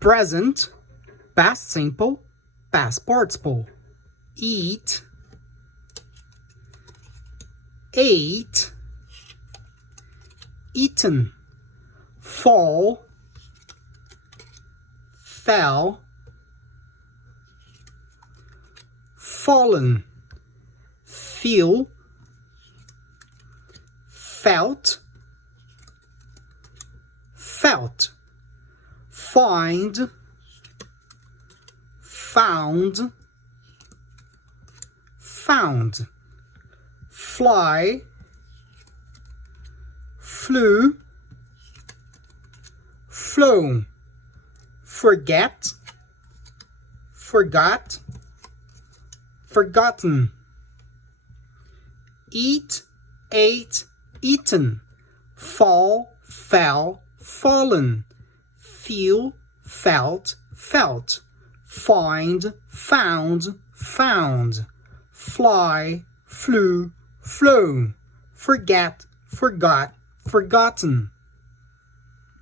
present, past simple, past participle. Eat, ate, eaten. Fall, fell, fallen. Feel, felt, felt. Find, found, found. Fly, flew, flown. Forget, forgot, forgotten. Eat, ate, eaten. Fall, fell, fallen. Feel, felt, felt. Find, found, found. Fly, flew, flown. Forget, forgot, forgotten.